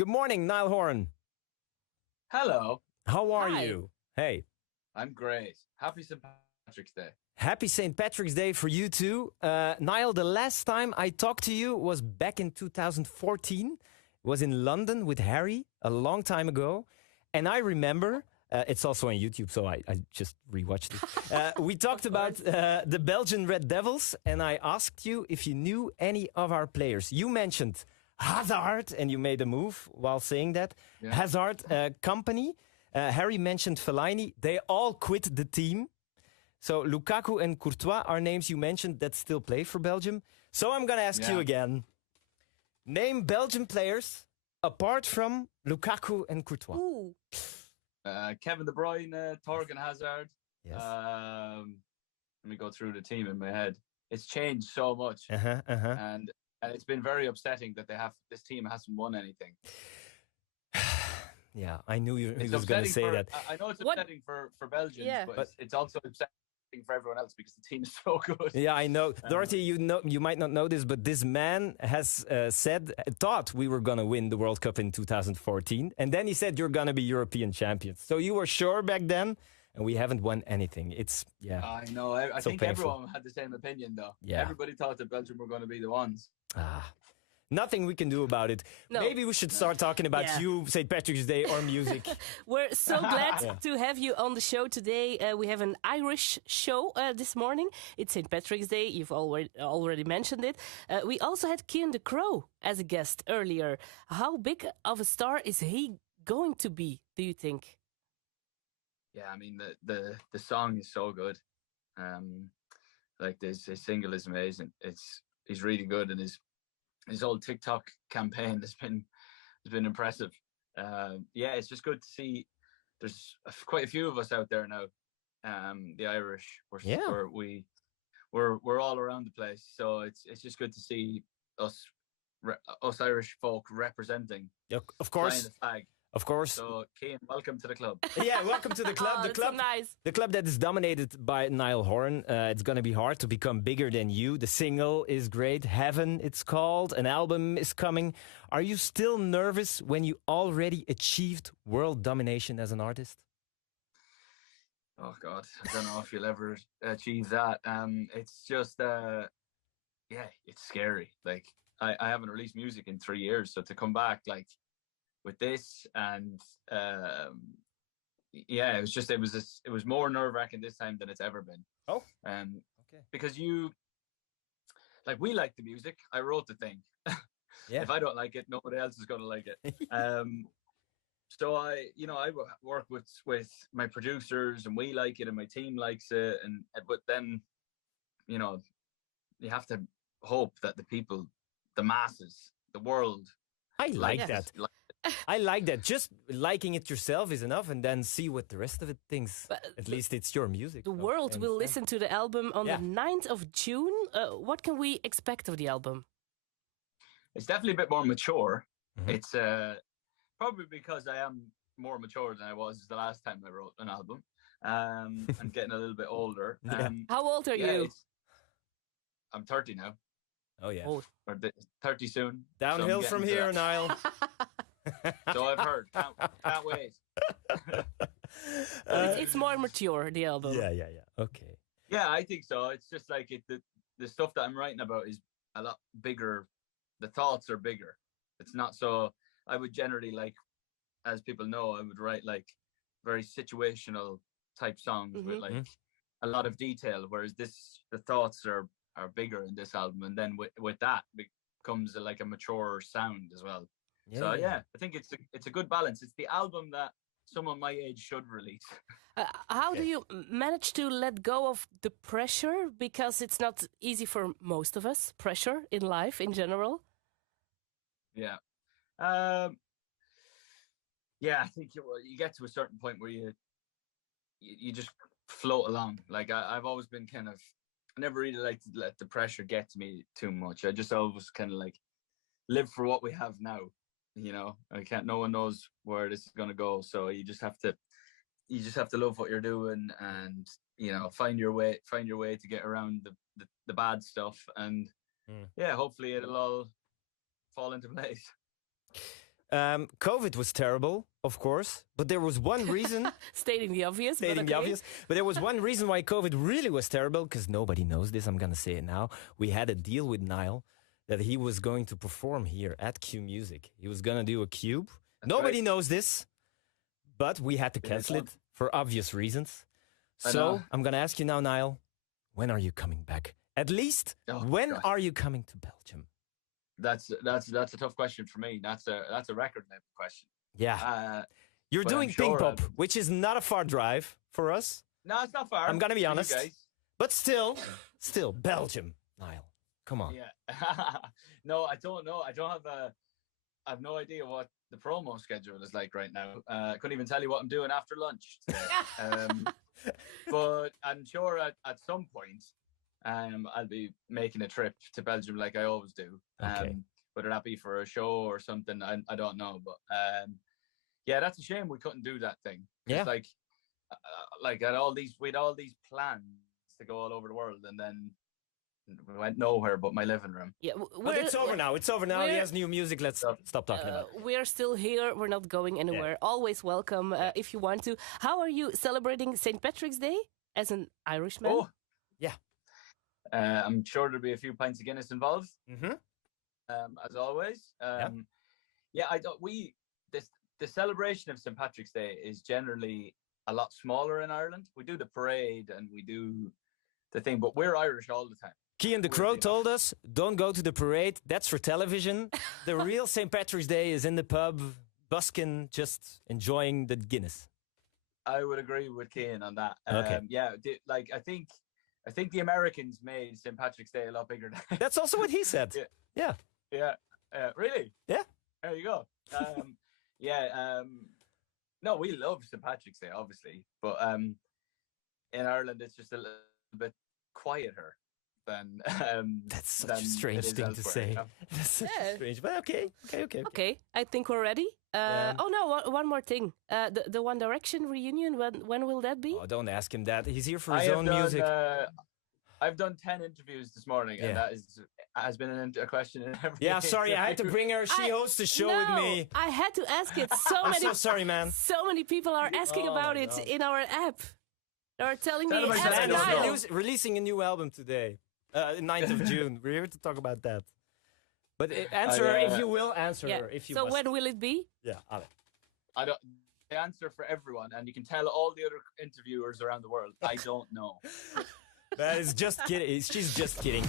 Good morning, Niall Horan. Hello. How are Hi. you? Hey. I'm great. Happy St. Patrick's Day. Happy St. Patrick's Day for you too. Niall, the last time I talked to you was back in 2014. It was in London with Harry a long time ago. And I remember, it's also on YouTube, so I just rewatched it. We talked about the Belgian Red Devils, and I asked you if you knew any of our players. You mentioned Hazard, and you made a move while saying that. Yeah. Hazard, company. Harry mentioned Fellaini. They all quit the team. So Lukaku and Courtois are names you mentioned that still play for Belgium. So I'm going to ask you again. Name Belgian players apart from Lukaku and Courtois. Ooh. Kevin De Bruyne, Torgan Hazard. Yes. Let me go through the team in my head. It's changed so much, and it's been very upsetting that this team hasn't won anything. Yeah, I knew you It's was going to say that. I know it's upsetting for Belgians, but it's also upsetting for everyone else because the team is so good. Yeah, I know. Dorothy, you might not know this, but this man has thought we were going to win the World Cup in 2014. And then he said, you're going to be European champions. So you were sure back then, and we haven't won anything. I know. I think painful. everyone had the same opinion, though. Yeah. Everybody thought that Belgium were going to be the ones. Nothing we can do about it. No. Maybe we should start talking about you, St. Patrick's Day, or music. We're so glad to have you on the show today. We have an Irish show this morning. It's St. Patrick's Day. You've already mentioned it. We also had Cian the Crow as a guest earlier. How big of a star is he going to be, do you think? Yeah, I mean, the song is so good. Like his single is amazing. He's really good, and his old TikTok campaign has been impressive. It's just good to see. There's quite a few of us out there now. The Irish, we're all around the place. So it's just good to see us Irish folk representing. Yeah, of course. Flying the flag. Of course. So, Cian, welcome to the club. Yeah, welcome to the club. The club, so nice. The club that is dominated by Niall Horan. It's going to be hard to become bigger than you. The single is great. Heaven, it's called. An album is coming. Are you still nervous when you already achieved world domination as an artist? Oh, God. I don't know if you'll ever achieve that. It's just, it's scary. Like, I haven't released music in 3 years. So to come back, like, with this and it was more nerve-wracking this time than it's ever been. Okay. Because we like the music. I wrote the thing. Yeah. If I don't like it, nobody else is going to like it. So I work with my producers, and we like it, and my team likes it, but then you have to hope that the people, the masses, the world. I like that. I like that. Just liking it yourself is enough, and then see what the rest of it thinks. But at least it's your music. The world will listen to the album on the 9th of June. What can we expect of the album? It's definitely a bit more mature. Mm-hmm. It's probably because I am more mature than I was the last time I wrote an album. I'm getting a little bit older. How old are you? I'm 30 now. Oh, yeah. Or 30 soon. Downhill from here, Niall. So I've heard. Can't wait. It's more mature, the album. Yeah. Okay. Yeah, I think so. It's just like the stuff that I'm writing about is a lot bigger. The thoughts are bigger. It's not so. I would generally, like, as people know, I would write like very situational type songs with like a lot of detail. Whereas the thoughts are bigger in this album, and then with that becomes like a mature sound as well. So I think it's a good balance. It's the album that someone my age should release. How do you manage to let go of the pressure? Because it's not easy for most of us, pressure in life in general. Yeah. I think you get to a certain point where you just float along. Like I've always been I never really liked to let the pressure get to me too much. I just always kind of like live for what we have now. No one knows where this is going to go. So you just have to love what you're doing, and, find your way to get around the bad stuff. And hopefully it'll all fall into place. COVID was terrible, of course, but there was one reason. Stating the obvious. Stating the obvious. But there was one reason why COVID really was terrible, because nobody knows this. I'm going to say it now. We had a deal with Niall that he was going to perform here at Qmusic. He was going to do a cube. Nobody knows this, but we had to cancel it for obvious reasons. So I'm going to ask you now, Niall, when are you coming back? At least, when are you coming to Belgium? That's a tough question for me. That's a record level question. Yeah. You're doing Pink Pop, which is not a far drive for us. No, it's not far. I'm going to be honest. But still, Belgium, Niall. Come on. Yeah. No, I don't know. I have no idea what the promo schedule is like right now. I couldn't even tell you what I'm doing after lunch today. But I'm sure at some point, I'll be making a trip to Belgium like I always do. Okay. Whether that be for a show or something, I don't know. But yeah, that's a shame we couldn't do that thing. Yeah. It's like we had all these plans to go all over the world, and then we went nowhere but my living room. Yeah, but it's over now. It's over now. He has new music. Let's stop talking about it. We're still here. We're not going anywhere. Yeah. Always welcome if you want to. How are you celebrating St. Patrick's Day as an Irishman? Oh, yeah. I'm sure there'll be a few pints of Guinness involved. Mm-hmm. As always. Yeah, the celebration of St. Patrick's Day is generally a lot smaller in Ireland. We do the parade and we do the thing, but we're Irish all the time. Kean the Crow told us, don't go to the parade. That's for television. The real St. Patrick's Day is in the pub, busking, just enjoying the Guinness. I would agree with Kean on that. Okay. Yeah, I think the Americans made St. Patrick's Day a lot bigger. That's also what he said. Yeah. Really? Yeah. There you go. No, we love St. Patrick's Day, obviously, but in Ireland it's just a little bit quieter than. That's such a strange thing to say. You know? That's such strange, but okay. Okay, I think we're ready. Oh no, one more thing. The One Direction reunion. When will that be? Oh, don't ask him that. He's here for his own music. I've done 10 interviews this morning, and that has been a question in every. Yeah, sorry, I had to bring her. She hosts the show with me. I had to ask it. I'm so sorry, man. So many people are asking about it in our app. They're telling me releasing a new album today, 9th of June. We're here to talk about that. But answer her if you will. Answer her if you. So when will it be? Yeah, I don't. The answer for everyone, and you can tell all the other interviewers around the world. I don't know. That is just kidding. She's just kidding.